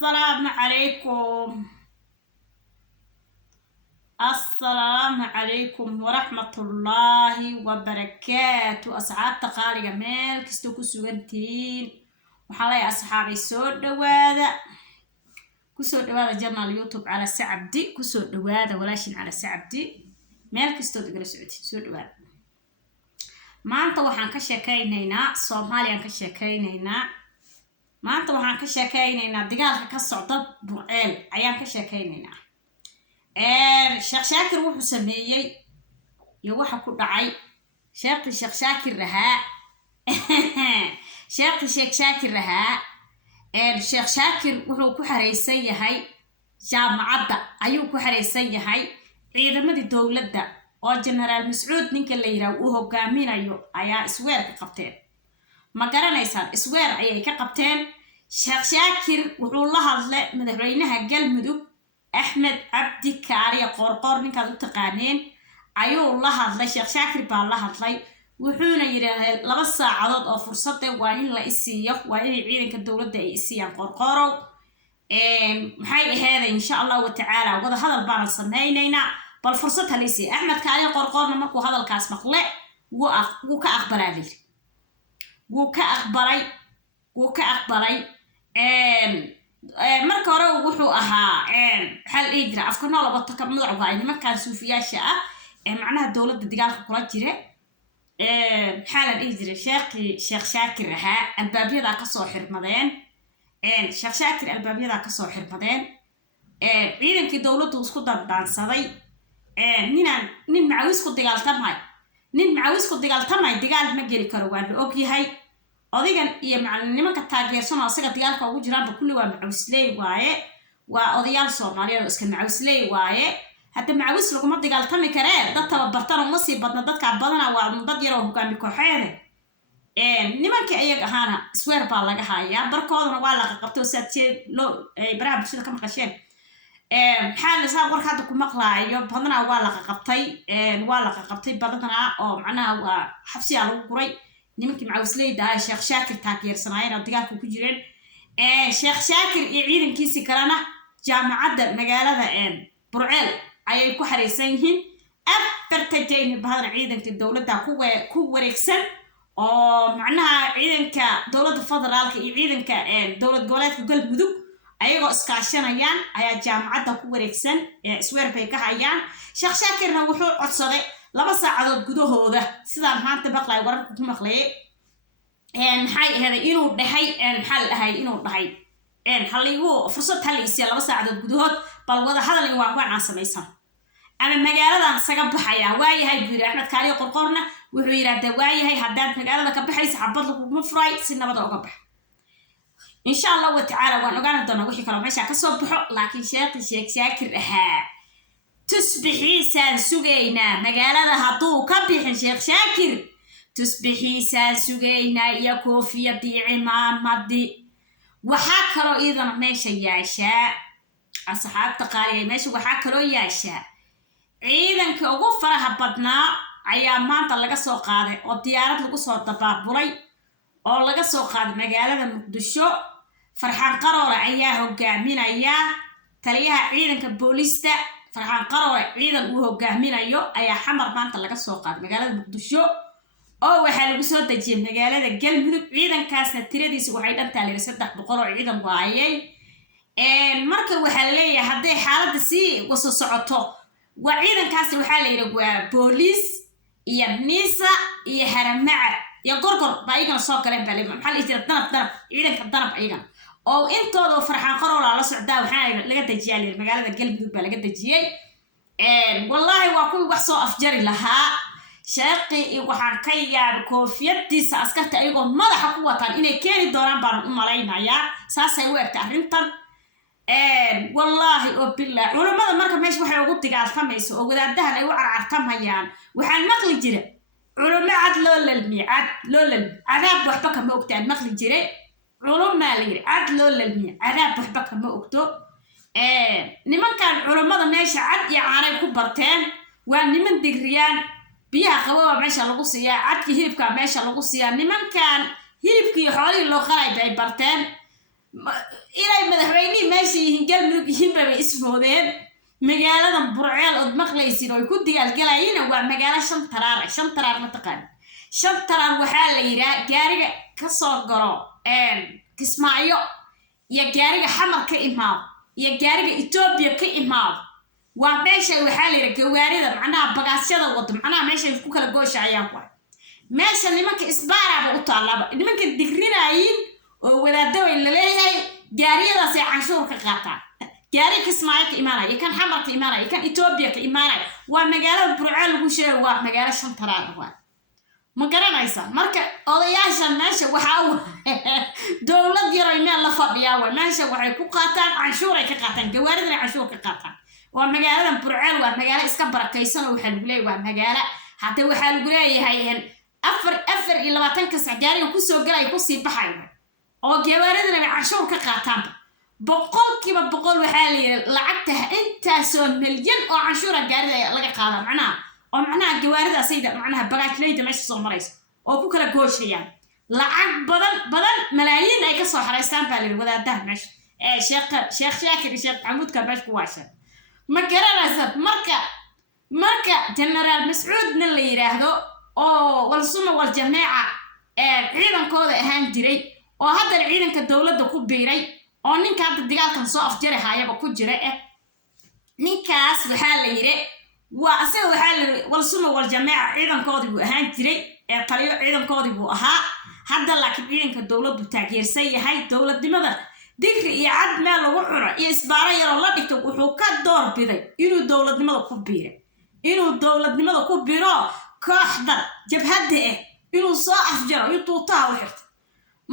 السلام عليكم. السلام عليكم ورحمة الله وبركاته. أصحاب تقالي جمال كستو كسوانتين وحلاي أصحابي سود دوادا كسود دوادا جرنا اليوتيوب على سعبدي كسود دوادا ولاشين على سعبدي مال كستو تقرأ سعودي سود دوادا ما أنت وحن كشكاينينا صومالي أن كشكاينينا ما أنت وحن كشكاينينا دقال كسعودة برعيل أيام كشكاينينا الشيخ شاكر وحو سميي يوحا كدعي شيخ شاكر رها شيخ شاكر رها الشيخ شاكر وحو كحريسان يحي جامعة أيو حريسان يحي ciidamadii dowladda oo General Mas'uud ninka la yiraahdo uu hogaaminayo ayaa isweer ka qabteen ma garanaysaan isweer ayay ka qabteen Sheikh Shaakir wuxuu la hadlay madaxweynaha Galmudug Ahmed Abdi Kaariye Qorqor ninka u taqaaneen ayuu la hadlay Sheikh Shaakir baa la hadlay wuxuuna yiraahday 2 saacadood oo fursad ah waa in la isiiyo waa in ciidanka dowladda ay isiiyaan Qorqorow maxay ahayd insha Allah ta'ala wada hadal baan sameeynayna bal fursad halisi Ahmed Kaariye Qorqorna markuu hadalkaas maqlay wuu ka aqbalay marka hore wuxuu ahaa hal idra afka noolaba ka madax waa nimankan suufiyaasha ah macnaha dawladda dagaalka kula jira xaalan idra Sheikh Shaakir aha albaabiyada ka soo xirmadeen Sheikh Shaakir albaabiyada ka soo xirmadeen ciidankii dawladdu isku dandaansaday nin macawis ku dagaaltamay dagaal ma geli karo waa la og yahay odigan iyo nimanka taageersan asaga dagaalka ugu jiraan kulli waa macawisley waaye waa odayaal Soomaaliyeed iska macawisley waaye hadda macawis laguma dagaaltami kareen dad tababartan uma sii badna dadka badana waa dad yar oo hogaami kooxeed nimanka ayaga ahaana isweer baa laga hayaa barkoodana waa la qabtay saadjeed loo baraha bulshada ka maqasheen xaal isaan warka hadda ku maqlaayo badana waa la qabtay badana oo macnaha waa xabsi lagu guray nimankii macawisleyda ah Sheikh Shaakir taageersanayeen dagaalka ku jireen Sheikh Shaakir iyo ciidankiisa kalena jaamacadda magaalada Burceel ayay ku xareysan yihiin afartajeen badan ciidanka dawladda ku wareegsan oo macnaha ciidanka dawladda federaalka iyo ciidanka dawlad goboleedka Galmudug ayagoo iskaashanayaan ayaa jaamacadda ku wareegsan isweer bay ka hayaan Sheikh Shaakirna wuxuu codsaday 2 saacadood gudahooda sidaan maanta baqlay wararka ku maqlay maxay ahayd inuu dhahay inuu dhahay haligu fursad halisi 2 saacadood gudahood bal wada hadal waan sameeysan ama magaaladan saga baxaya waayahay biir Ahmed Kaariye Qorqorna wuxuu yiraahdaa waayahay haddaad magaalada ka baxayso xabad lagu furay si nabad uga bax insha Allah ta'ala waan ogaan doonaa wixii kale meesha ka soo baxo laakiin Sheikh Shaakir ahaa tusbixiisaan sugeynaa magaalada hadduu ka bixin Sheikh Shaakir tusbixiisaan sugeynaa iyo koofiyadii cimaamadi waxaa kaloo iidan meesha yaashaa asxaabta qaaliga meesha waxaa kaloo yaashaa ciidanka ugu faraha badnaa ayaa maanta laga soo qaaday oo diyaarad lagu soo dabaabulay oo laga soo qaaday magaalada Muqdisho Farxaan Qaroole ayaa hogaaminaya taliyaha ciidanka booliska Farxaan Qaroole ciidan uu hogaaminayo ayaa xamar maanta laga soo qaaday magaalada Muqdisho oo waxa lagu soo dajiyay magaalada Galmudug ciidankaasna tiradiisu waxay dhantahay 300 oo ciidan waayay marka waxa leeyahay haday xaaladda si wasa socoto waa ciidankaas waxa la yiraahdaa booliis iyo nisa iyo haramacad iyo gorgor baaygan soo galeen baa maxaa la yiraahdaa danab ciidanka danab ayagan oo intooda Farxaan Qaroole la socdaa waxa laga dajiyay magaalada Galmudug baa laga dajiyay wallahi waa kuwi wax soo afjari lahaa shaaqi iyo waxaan ka yaab koofiyadiisa askarta ayagoo madaxa ku wataan inay keeni doonaan baan u malaynayaa saasay u egtay arrintan wallahi oo billah culimada marka meesha waxay ugu dagaaltamayso oo wadaadahan ay u carcartamayaan waxaan maqli jiray culimo cad loo cadaab waxba kama ogtaan maqli jiray culimo la yiri cad loo lalmiya cadaab waxba kama ogto nimankan culimada meesha cad iyo caanay ku barteen waa niman digriyaan biyaha qababa meesha lagu siiyaa cadki hilibka meesha lagu siiyaa nimankan hilibkii xoolihii loo qalay bay barteen إلى مدحويني ماشي هنقل ملوك هنبا اسمودين مقالة برعيل أد مقليسين ويكون دي القلايين ومقالة شنطرار متقن شنطرار وحالة يرا قارقة كسور قرو كسمايو يا قارقة حمر كإمام يا قارقة إتوبيا كإمام وماشي وحالة يرا قواريدا معناها بقاسيادة وضم معناها ماشي يفكوك لقوش عيانكوا ماشي نمك إسبارة بقطالة نمك الدقرينايين وذا اللي ليهي قاريدا سي عنشور كقاطع قاري كسمايك إيمانا يكن حمر كإيمانا يكن إتوبيا كإيمانا ومقالة برعال وشيء ومقالة شنطران مقالة نايسا مركا أضياشا ماشي وحاو دولة يريمين لفضيا وماشي وحيكو قاطان عنشوري كقاطان قواردنا عنشور كقاطان ومقالة برعال ومقالة إسكبرا كيسان وحالقلي ومقالة حتى وحالقلي هايهن أفر إلا ما تنكسع قاري وكسو قلي كسي بحايوه oo gawaarida cashuur ka qaataan boqolkiiba boqol waxa la lacagtaha intaasoo milyan oo cashuura gaarida laga qaado macnaha gawaarida sayda macnaha bagaajlayda meesha soo marayso oo ku kala gooshayaan lacag badan malaayiin ay ka soo xareystaan baa la wadaadaha meesha sheekh shaakir sheekh Maxamuud ka meesha ku waashan ma garanaysa marka generaal Mas'uudna la yiraahdo oo wal sunna wal jamaa ciidankooda ahaan jiray oo hadda ciidanka dawladda ku biiray oo ninka hadda dagaalkan soo afjaray hayaba ku jira ninkaas waxa la yiri waa asaga waxa la wal sunna wal jamaa ciidankoodii buu ahaan jiray taliyo ciidankoodii buu ahaa hadda laakiin ciidanka dawladdu taageersan yahay dawladnimada digri iyo cad meel lagu cuno iyo isbaara yar oo la dhigto wuxuu ka door biday inuu dawladnimada ku biiro kooxda jabhadda inuu soo afjaro intuu taa u xirto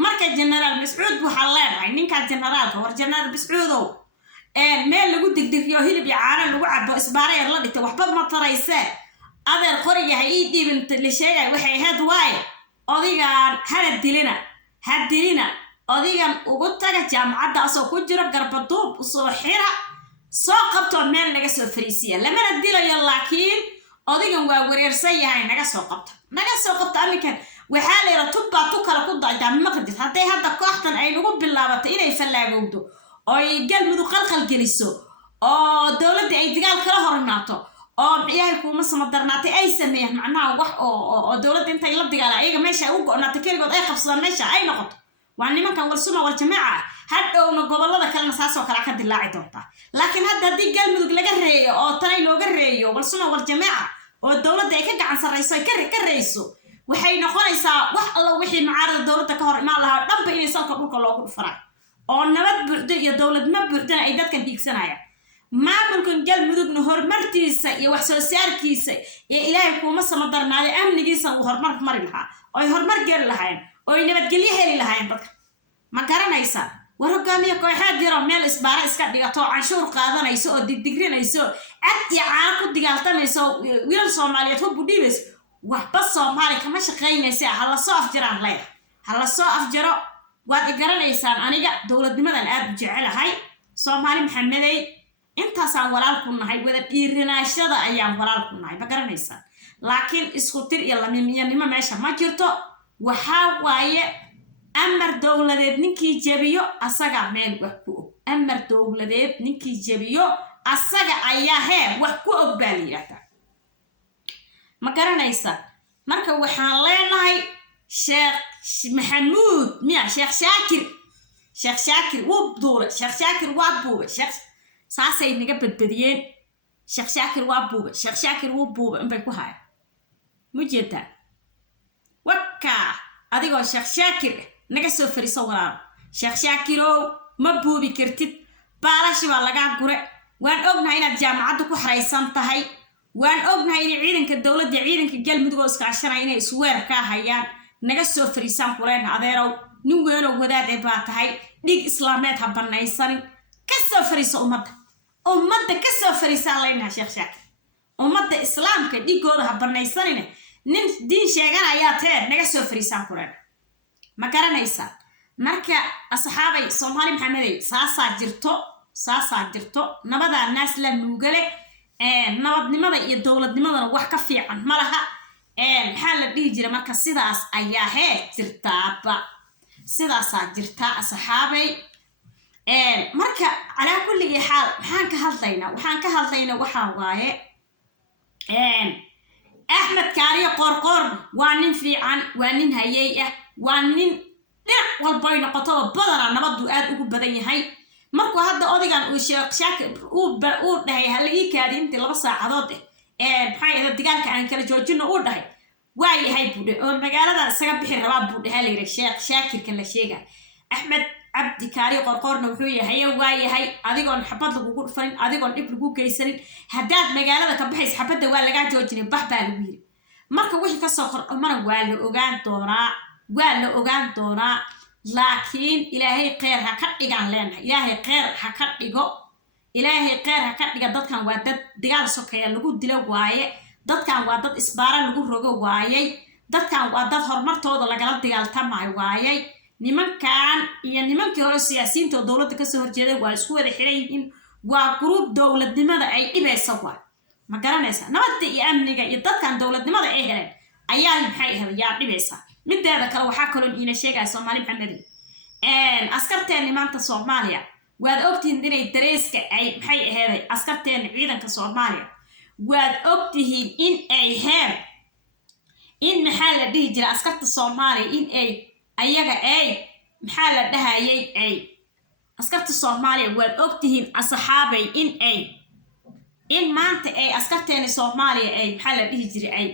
marka generaal Mas'uud waxa leeyahay ninka generaalka war generaal Mas'uudow meel lagu digdigiyo hilib iyo caano lagu cabo isbaaray la dhigtay waxba ma tarayse adeer qoriga hay diibinta la sheegay waxay had waay odigan hadilina odigan ugu taga jaamacadda asoo ku jiro garbaduub soo xira soo qabto meel naga soo fariisiya lamana dilayo laakiin odigan waa wareersan yahay naga soo qabto aminkan waxaa la yiraahdaa tubba tu kala ku dayda maqdis haday hadda kooxdan ay lagu bilaabatay inay fallaagowdo oo ay galmudug qalqal geliso oo dawladda ay dagaal kala hornaato oo iyahay kuma samadarnaatay ay sameeyaan macnaha wax oo dawladda intay la dagaalay ayaga meesha u go'naatay kaligood ay qabsadaan meesha ay noqoto waa nimanka wal sunna wal jamaa hadhowna gobolada kalena saasoo kala ka dilaaci doonta laakiin hadda hadii galmudug laga reeyo oo tanay looga reeyo wal sunna wal jamaa oo dawladda ay ka gacan sareyso ay ka reeyso waxay noqonaysaa wax alla wixii macaarada dawladda ka hor imaan lahaa dhanba inay salka dhulka loogu dhufaray oo nabad buuxda iyo dawladnimo buuxdana ay dadkan diigsanayaan maamulkan galmudugna horumartiisa iyo wax soo saarkiisa iyo ilaahay kuma samadarnaaday amnigiisa uu horumar mari lahaa oo ay horumar gaari lahaayeen oo ay nabadgelyo heli lahaayeen dadka ma garanaysa war hogaamiye kooxaad yar oo meel isbaara iska dhigato canshuur qaadanayso oo digdigrinayso cad iyo caan ku digaaltamayso wiil Soomaaliyeed oo budhiibayso waxba Soomaali kama shaqeynaysa hala soo afjaro waad garanaysaan aniga dawladnimadan aad u jecelahay Soomaali Maxamedey intaasaan walaal ku nahay wada dhiirinaashada ayaan walaal ku nahay ma garanaysaan laakiin isku tir iyo lamimiyanimo meesha ma jirto waxa waaye amar dawladeed ninkii jabiyo asaga meel wax ku amar dawladeed ninkii jabiyo asaga ayaa wax ku ogbaaliyaa ma garanaysa marka waxaan leenahay sheekh Maxamuud miya sheekh Shaakir wuu duulay sheekh Shaakir waa buubay sheekh saasay naga badbadiyeen sheekh Shaakir wuu buubay inbay ku haay mujeda wakka adigoo sheekh Shaakir naga soo fariiso walaal sheekh Shaakirow ma buubi kartid baalashi waa laga gure waan ognahay inaad jaamacadda ku xareysan tahay waan ognahay in ciidanka dawladda ciidanka galmudug oo iska cashanay inay isweer ka hayaan naga soo fariisan kuleen adeerow nin weyn oo wadaad ay baa tahay dhig islaameed ha banaysan ka soo fariiso ummadda ka soo fariisan leena sheekh Shaakir ummadda islaamka dhigooda ha banaysan nin diin sheeganaya teen naga soo fariisan kuleen ma garanaysa marka asxaabay Soomaali Maxamedey saasaa jirto nabada naas la nuugale nabadnimada iyo dawladnimadana wax ka fiican ma laha maxaa la dhihi jiray marka sidaas ayaa jirtaa asxaabay marka على كل حال waxaan ka hadlayna waxaan waaye أحمد كاري قرقر وانين في عن وانين هيئة وانين لا والباي نقطة بدنا نبض آد أقول بدني هاي مركو هذا أوديكان وشاك أو ده هاللي كادين أنت لبص عضاده بحاجة إذا تقال كان كلا جوجنا أو ده واي هاي bude magaalada isaga bixi rabaa bude hal shaakir kala sheega Axmed Cabdi Kaari qorqorna wuxuu yahay waayahay adigoon xabad lagu dhufan adigoon dib lagu geysanin hadaad magaalada ka bixis xabada waa laga joojinay bax baa lagu yiri marka wixii ka soo qormana waa la ogaan doonaa laakiin ilaahay qeer ha ka dhigan leenahay ilaahay qeer ha ka dhiga dadkan waa dad dagaal sokeeya lagu dilo waaye dadkan waa dad isbaara lagu rogo waayay dadkan waa dad horumartooda lagala dagaaltamay waayay nimankan iyo nimankii hore siyaasiyiinta dawladda ka soo horjeeday waa isku wada xiran yihiin waa group dawladnimada ay dhibayso waa ma garanaysa nabadda iyo amniga iyo dadkan dawladnimada ay heleen ayaa maxay ahayd yaa dhibaysa mideeda kale waxa kale ina sheegay Soomaali Maxamed askarteena maanta Soomaaliya waad ogtiin inay dareeska ay maxay ahayd askarteena ciidanka Soomaaliya waad ogtihiin in ay heer in maxaa la dhihi jiray askarta Soomaaliya in ay ayaga ay maxaa la dhahayay ay askarta Soomaaliya waad ogtihiin asxaabay in maanta ay askarteena Soomaaliya ay maxaa la dhihi jiray ay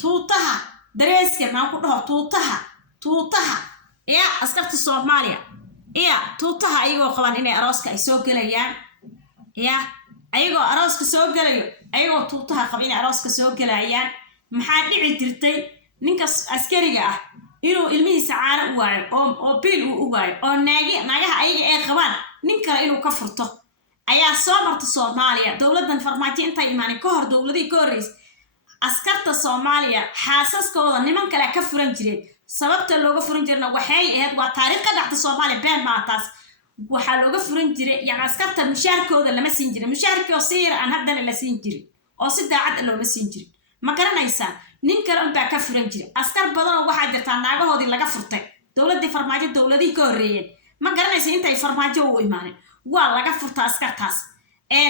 tuutaha dareeska ma ku dhaho tuutaha ee askarta Soomaaliya ee tuutaha ayagoo qaban inay arooska ay soo galayaan ayagoo arooska soo galayo ayagoo tuutaha qaba inay arooska soo galayaan maxaa dhici jirtay ninka askariga ah inuu ilmihiisa caana u waayo oo biil u waayo oo naagaha ayaga ay qabaan nin kale inuu ka furto ayaa soo marta Soomaaliya dawladdan farmaajo intay imaan ka hor dawladii ka horeysay askarta Soomaaliya xaasaskooda niman kale ka furan jireen sababta looga furan jirna waxay ahayd waa taariikh ka dhacda Soomaaliya been maataas waxaa looga furan jiray yani askarta mushaarkooda lama siin jirin mushaarkoo siir aan haddana la siin jirin oo si daacad loo siin jirin ma garanaysaa nin kale baa ka furan jiray askar badan oo waxa jirta naagahoodii laga furtay dawladii farmaajo dawladii ka horeeyeen ma garanaysaa intay farmaajo u imaaneen waa laga furtaa askartaas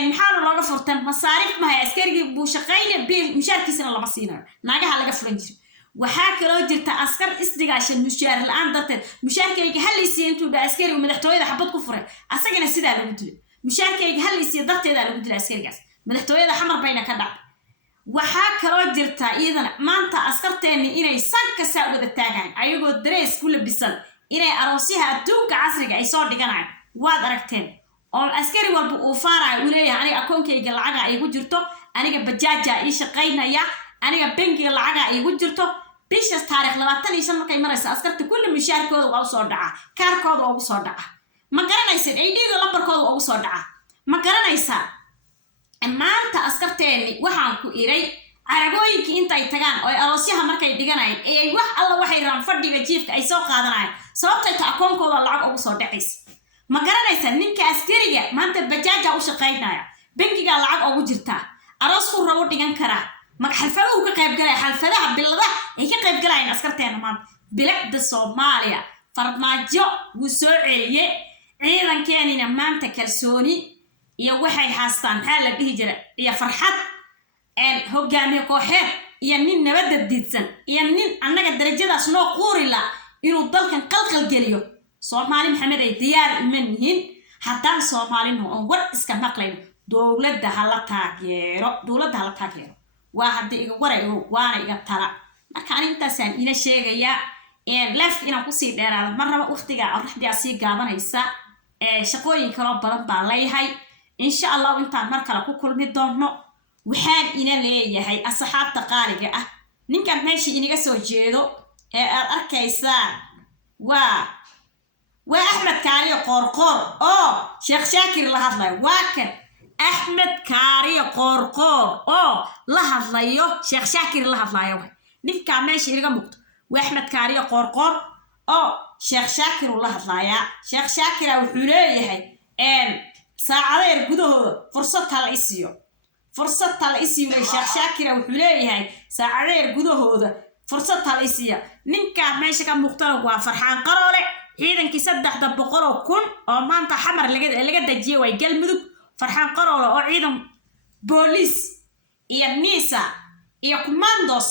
maxaa looga furtay masaarif ma hay askarigii buu shaqeeyay bil mushaarkiisana lama siinayo naagaha laga furan jiray waxaa kaloo jirta askar isdigaashan mushaar la'aan darteed mushaarkayga haliisii intuu dha askariga madaxtooyada xabad ku furay asagana sidaa lagu dilay mushaarkayga haliisii darteeda lagu dilay askarigaas madaxtooyada xamar bayna ka dhacday waxaa kaloo jirta iyadana maanta askarteeni inay sanka saa wada taagaan ayagoo darees ku labisan inay aroosiha adduunka casriga ay soo dhiganayaan waad aragteen oo askari walba uu faarayo uu leeyahay aniga akoonkayga lacaga ay ku jirto aniga bajaaja ii shaqaynaya aniga bangiga lacaga ay ku jirto bisha taariikh 25 markay maraysa askarta kullu mushaarkooda waa soo dhaca kaarkooda waa soo dhaca ma garanaysid ID-ga lambarkooda waa soo dhaca ma garanaysaa maanta askarteeni waxaan ku iray aragooyinka intay tagaan oo aroosyaha markay dhiganayeen ay wax alla waxay raan fadhiga jiifka ay soo qaadanayeen sababtay ta akoonkooda lacag ugu soo dhacaysa ma garanaysaa ninka askariga maanta bajaaja u shaqaynaya bangiga lacag ugu jirta aroos ku rabo dhigan karaa xalfadaha ka qayb galay xalfadaha bilada ay ka qayb galayeen askarteena maanta bilada Soomaaliya farmaajo wuu soo celiyay ciidankeenina maanta kalsooni iyo waxay haastaan maxaa la dhihi jiray iyo farxad hogaamiye kooxeed iyo nin nabadda diidsan iyo nin annaga darajadaas noo quurila inuu dalkan qalqal geliyo Soomaali Maxamed ay diyaar iman yihiin haddaan Soomaalino oo war iska maqlayn dawladda hala taageero waa haddii iga warayo waana iga tala marka intaasaan ina sheegayaa laf inaan kusii dheeraado mar raba waqtiga qorraxdii sii gaabanaysa shaqooyin kale badan baa leeyahay insha Allah intaan mar kale ku kulmi doono waxaan ina leeyahay asxaabta qaaliga ah ninkan meesha inaga soo jeedo ee aad arkaysaan waa Axmed Kaari Qorqor oo Sheekh Shaakir la hadlayo waa kan Axmed Kaari Qorqor oo la hadlayo Sheekh Shaakir la hadlayo ninka meesha inaga muuqdo waa Axmed Kaari Qorqor oo Sheekh Shaakir la hadlaya Sheekh Shaakir wuxuu leeyahay saacadeen gudahooda fursad la isiyo Sheekh Shaakir wuxuu leeyahay saacadeen gudahooda fursad la isiyo ninka meesha ka muuqdo waa Farxaan Qaroole ciidankii 300 kun oo maanta xamar laga dajiyay way galmudug farxaan qaroolo oo ciidan booliis iyo niisa iyo commandos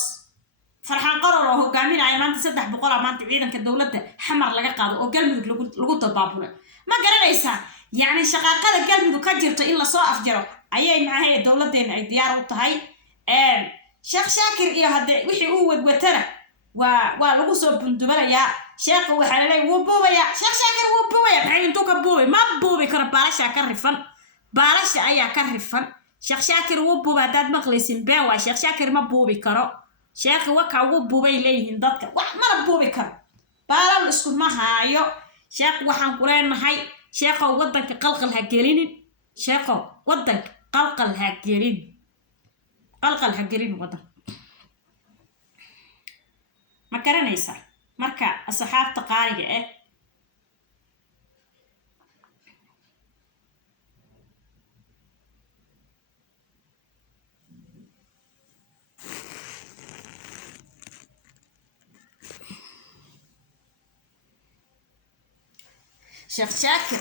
farxaan qaroolo oo hogaaminaya maanta 300 maanta ciidanka dawladda xamar laga qaado oo galmudug lagu tabaabulay ma garanaysaa يعني شقاقة قلبي كجرت إلا صاف جرو أيه معها دولة أي ديار وطهي شيخ شاكر إيه هذا وحي هو وترى ولقصوا بندبرة يا شيخ وحلالي وبوبا يا شيخ شاكر وبوبا يا بعدين توك بوبي ما بوبي كرب بالاش أكرفن بالاش أي أكرفن شيخ شاكر وبوبا داد مغلسين بوا شيخ شاكر ما بوبي كرو شيخ وكا وبوبي ليه هندتك ما بوبي كرو بالا الاسكول ما هايو شيخ وحن قرين هاي شيخ ودنك قلقل هجرين شيخ ودنك قلقل هجرين ودن ما كرنيسا مركا الصحاب تقارية شيخ شاكر